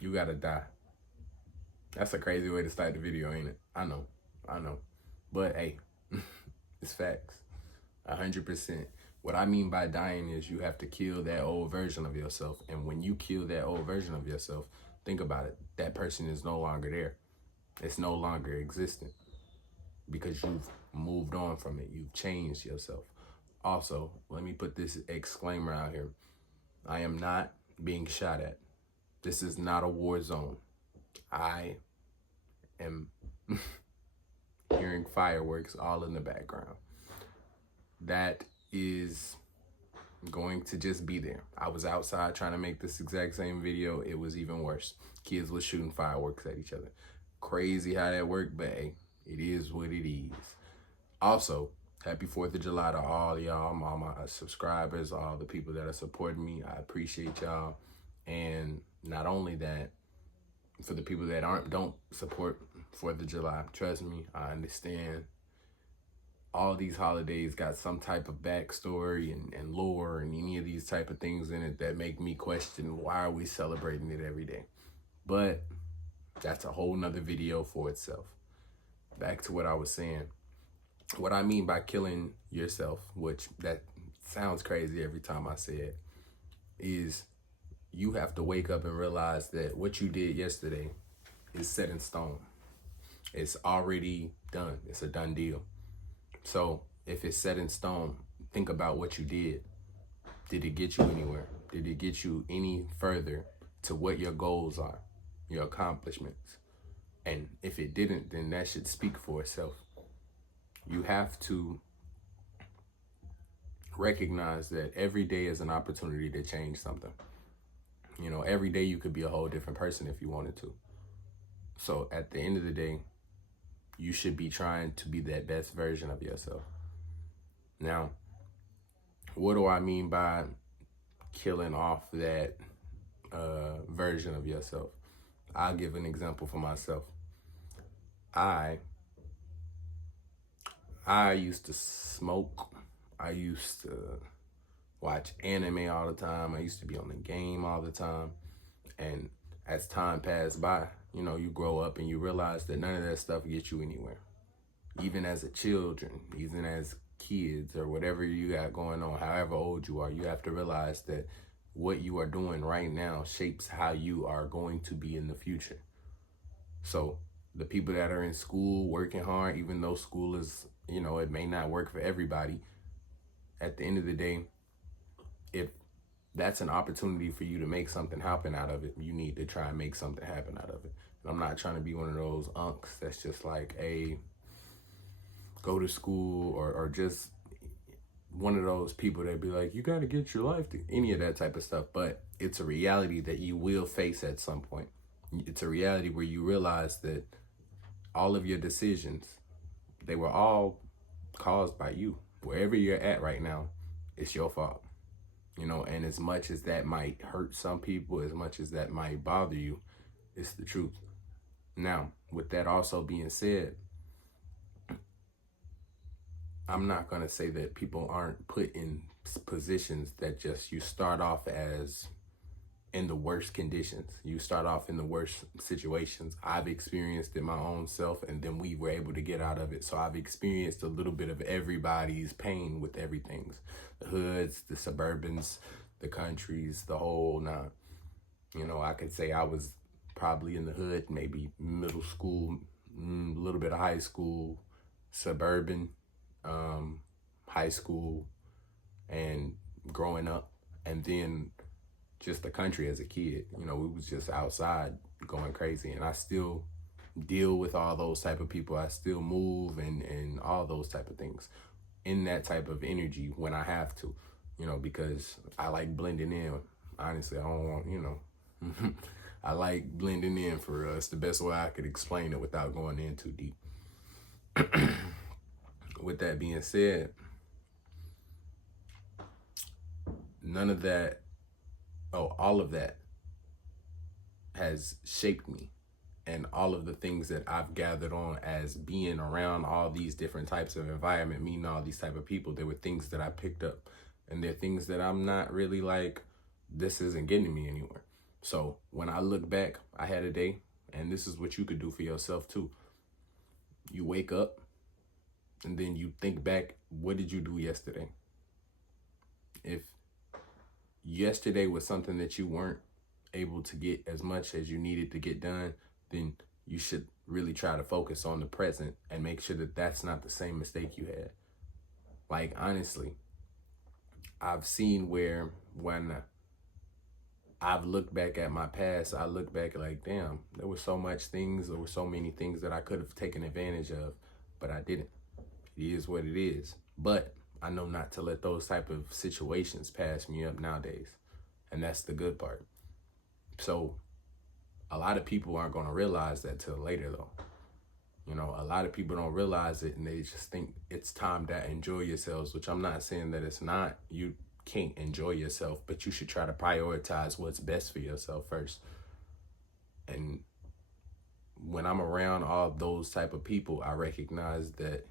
You gotta die. That's a crazy way to start the video, ain't it? I know. But hey, it's facts. 100%. What I mean by dying is you have to kill that old version of yourself. And when you kill that old version of yourself, think about it. That person is no longer there. It's no longer existent because you've moved on from it. You've changed yourself. Also, let me put this exclaimer out here. I am not being shot at. This is not a war zone. I am hearing fireworks all in the background. That is going to just be there. I was outside trying to make this exact same video. It was even worse. Kids was shooting fireworks at each other. Crazy how that worked, but hey, it is what it is. Also, happy 4th of July to all y'all, all my subscribers, all the people that are supporting me. I appreciate y'all. And not only that, for the people that don't support 4th of July, trust me, I understand. All these holidays got some type of backstory and lore and any of these type of things in it that make me question why are we celebrating it every day. But that's a whole nother video for itself. Back to what I was saying. What I mean by killing yourself, which that sounds crazy every time I say it, is you have to wake up and realize that what you did yesterday is set in stone. It's already done. It's a done deal. So if it's set in stone, think about what you did. Did it get you anywhere? Did it get you any further to what your goals are, your accomplishments? And if it didn't, then that should speak for itself. You have to recognize that every day is an opportunity to change something. You know, every day you could be a whole different person if you wanted to. So at the end of the day, you should be trying to be that best version of yourself. Now, what do I mean by killing off that version of yourself? I'll give an example for myself. I used to smoke. I used to watch anime all the time. I used to be on the game all the time. And as time passed by, you know, you grow up and you realize that none of that stuff gets you anywhere. Even as a children, even as kids or whatever you got going on, however old you are, you have to realize that what you are doing right now shapes how you are going to be in the future. So the people that are in school working hard, even though school is, you know, it may not work for everybody, at the end of the day, if that's an opportunity for you to make something happen out of it, you need to try and make something happen out of it. And I'm not trying to be one of those unks that's just like, hey, go to school, or just one of those people that be like, you got to get your life to any of that type of stuff. But it's a reality that you will face at some point. It's a reality where you realize that all of your decisions, they were all caused by you. Wherever you're at right now, it's your fault. You know, and as much as that might hurt some people, as much as that might bother you, it's the truth. Now, with that also being said, I'm not going to say that people aren't put in positions that just you start off as in the worst conditions. You start off in the worst situations. I've experienced it my own self, and then we were able to get out of it. So I've experienced a little bit of everybody's pain with everything. The hoods, the suburbans, the countries, the whole nine. You know, I could say I was probably in the hood, maybe middle school, a little bit of high school, suburban, high school, and growing up, and then just the country as a kid. You know, we was just outside going crazy, and I still deal with all those type of people. I still move and all those type of things in that type of energy when I have to, you know, because I like blending in. Honestly, I don't want, you know, I like blending in for real. It's the best way I could explain it without going in too deep. With that being said, none of that, all of that has shaped me, and all of the things that I've gathered on as being around all these different types of environment, meeting all these type of people, there were things that I picked up, and they're things that I'm not really like, this isn't getting me anywhere. So when I look back, I had a day, and this is what you could do for yourself too. You wake up and then you think back, what did you do yesterday? If yesterday was something that you weren't able to get as much as you needed to get done, then you should really try to focus on the present and make sure that that's not the same mistake you had. Like, honestly, I've seen where when I've looked back at my past, I look back like, damn, there were so many things that I could have taken advantage of, but I didn't. It is what it is. But I know not to let those type of situations pass me up nowadays. And that's the good part. So a lot of people aren't going to realize that till later though. You know, a lot of people don't realize it and they just think it's time to enjoy yourselves, which I'm not saying that it's not. You can't enjoy yourself, but you should try to prioritize what's best for yourself first. And when I'm around all those type of people, I recognize that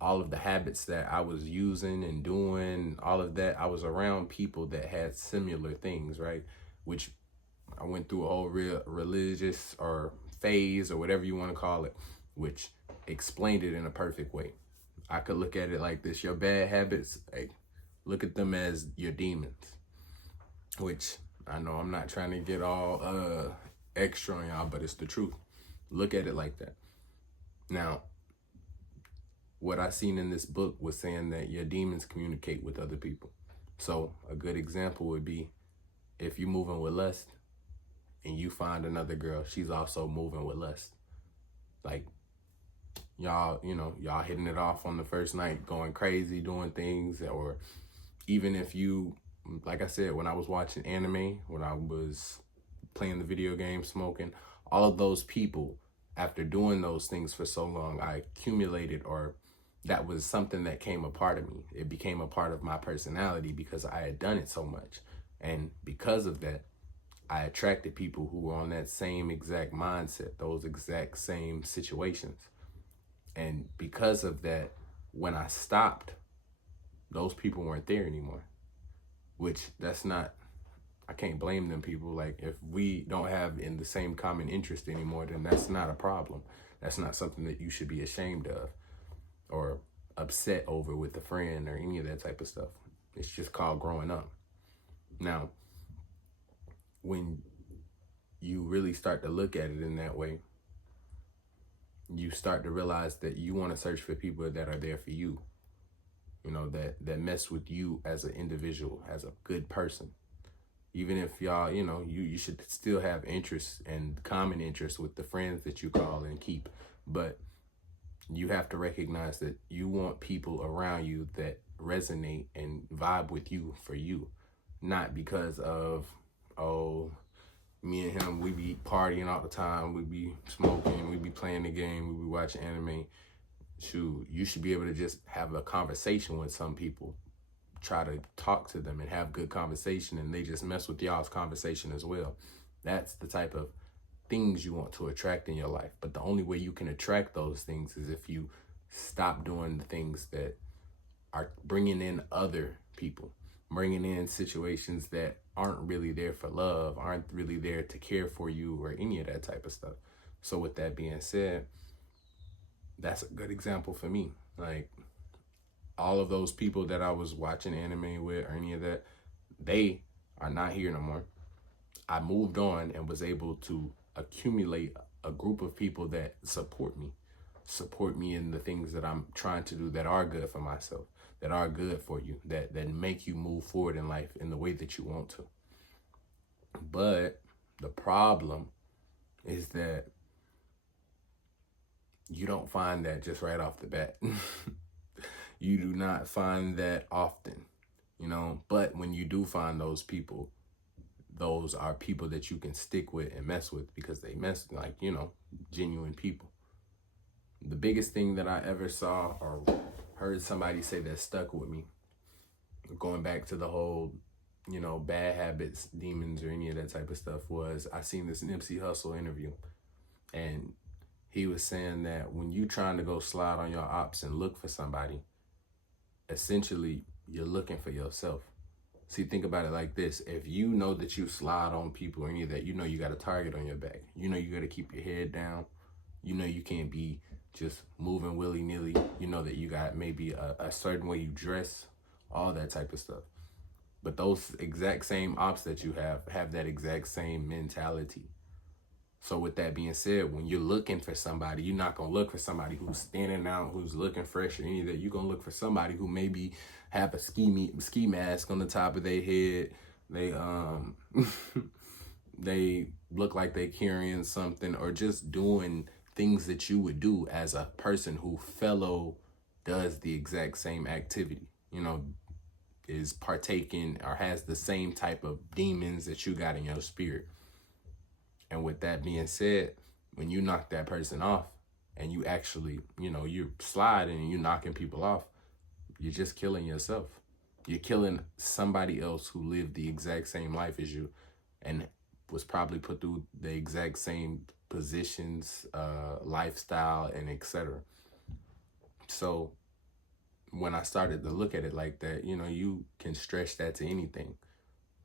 all of the habits that I was using and doing, all of that, I was around people that had similar things, right? Which I went through a whole real religious or phase or whatever you want to call it, which explained it in a perfect way. I could look at it like this: your bad habits, hey, look at them as your demons, which I know I'm not trying to get all extra on y'all, but it's the truth. Look at it like that. Now, what I seen in this book was saying that your demons communicate with other people. So a good example would be if you're moving with lust and you find another girl, she's also moving with lust. Like, y'all, y'all hitting it off on the first night, going crazy, doing things. Or even if you, like I said, when I was watching anime, when I was playing the video game, smoking, all of those people, after doing those things for so long, I accumulated, or that was something that came a part of me. It became a part of my personality because I had done it so much. And because of that, I attracted people who were on that same exact mindset, those exact same situations. And because of that, when I stopped, those people weren't there anymore. Which I can't blame them people. Like, if we don't have in the same common interest anymore, then that's not a problem. That's not something that you should be ashamed of or upset over with a friend or any of that type of stuff. It's just called growing up. Now, when you really start to look at it in that way, you start to realize that you want to search for people that are there for you, that mess with you as an individual, as a good person. Even if y'all, you should still have interests and common interests with the friends that you call and keep. But you have to recognize that you want people around you that resonate and vibe with you for you. Not because of, oh, me and him, we be partying all the time, we be smoking, we be playing the game, we be watching anime. Shoot, you should be able to just have a conversation with some people. Try to talk to them and have good conversation, and they just mess with y'all's conversation as well. That's the type of things you want to attract in your life. But the only way you can attract those things is if you stop doing the things that are bringing in other people, bringing in situations that aren't really there for love, aren't really there to care for you or any of that type of stuff. So with that being said, that's a good example for me. Like, all of those people that I was watching anime with or any of that, they are not here no more. I moved on and was able to accumulate a group of people that support me in the things that I'm trying to do that are good for myself, that are good for you, that make you move forward in life in the way that you want to. But the problem is that you don't find that just right off the bat. You do not find that often, but when you do find those people, those are people that you can stick with and mess with because they genuine people. The biggest thing that I ever saw or heard somebody say that stuck with me, going back to the whole, bad habits, demons, or any of that type of stuff, was I seen this Nipsey Hussle interview, and he was saying that when you trying to go slide on your ops and look for somebody, essentially you're looking for yourself. See, think about it like this. If you know that you slide on people or any of that, you know you got a target on your back. You know you got to keep your head down. You know you can't be just moving willy-nilly. You know that you got maybe a certain way you dress, all that type of stuff. But those exact same ops that you have that exact same mentality. So with that being said, when you're looking for somebody, you're not going to look for somebody who's standing out, who's looking fresh or any of that. You're going to look for somebody who maybe have a ski mask on the top of their head. They they look like they carrying something or just doing things that you would do as a person who fellow does the exact same activity, you know, is partaking or has the same type of demons that you got in your spirit. And with that being said, when you knock that person off and you actually, you know, you're sliding and you're knocking people off, you're just killing yourself. You're killing somebody else who lived the exact same life as you and was probably put through the exact same positions, lifestyle, and etc. So when I started to look at it like that, you know, you can stretch that to anything.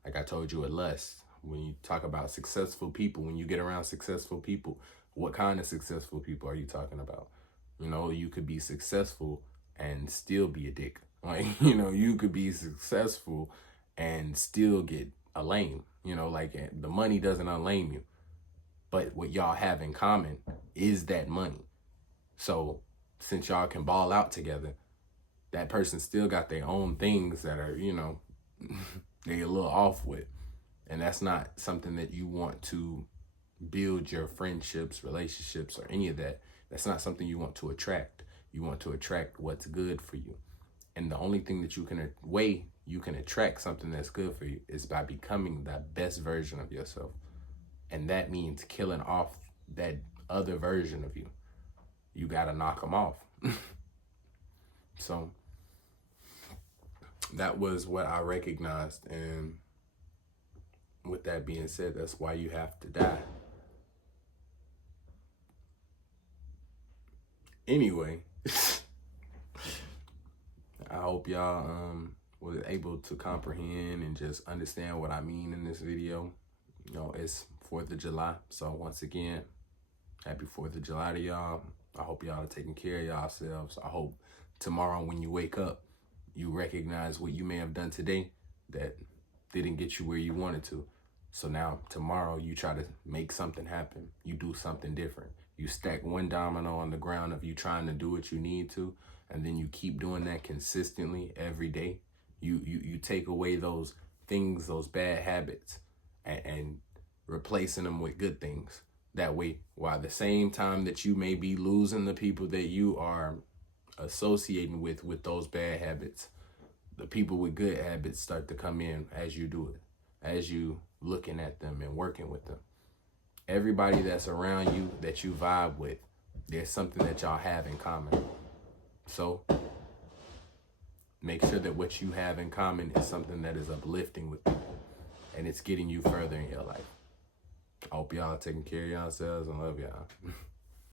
Like I told you with lust, when you talk about successful people, when you get around successful people, what kind of successful people are you talking about? You know, you could be successful and still be a dick. Like, you know, you could be successful and still get a lame. You know, like the money doesn't unlame you. But what y'all have in common is that money. So since y'all can ball out together, that person still got their own things that are, you know, they a little off with. And that's not something that you want to build your friendships, relationships, or any of that. That's not something you want to attract. You want to attract what's good for you. And the only thing that you can attract something that's good for you is by becoming the best version of yourself. And that means killing off that other version of you. You got to knock them off. So that was what I recognized. And with that being said, that's why you have to die. Anyway, I hope y'all was able to comprehend and just understand what I mean in this video. You know, it's 4th of July. So once again, happy 4th of July to y'all. I hope y'all are taking care of yourselves. I hope tomorrow when you wake up, you recognize what you may have done today that didn't get you where you wanted to. So now tomorrow you try to make something happen. You do something different. You stack one domino on the ground of you trying to do what you need to, and then you keep doing that consistently every day. You take away those things, those bad habits, and replacing them with good things. That way, while at the same time that you may be losing the people that you are associating with those bad habits, the people with good habits start to come in as you do it, as you looking at them and working with them. Everybody that's around you that you vibe with, there's something that y'all have in common. So make sure that what you have in common is something that is uplifting with people and it's getting you further in your life. I hope y'all are taking care of yourselves and love y'all.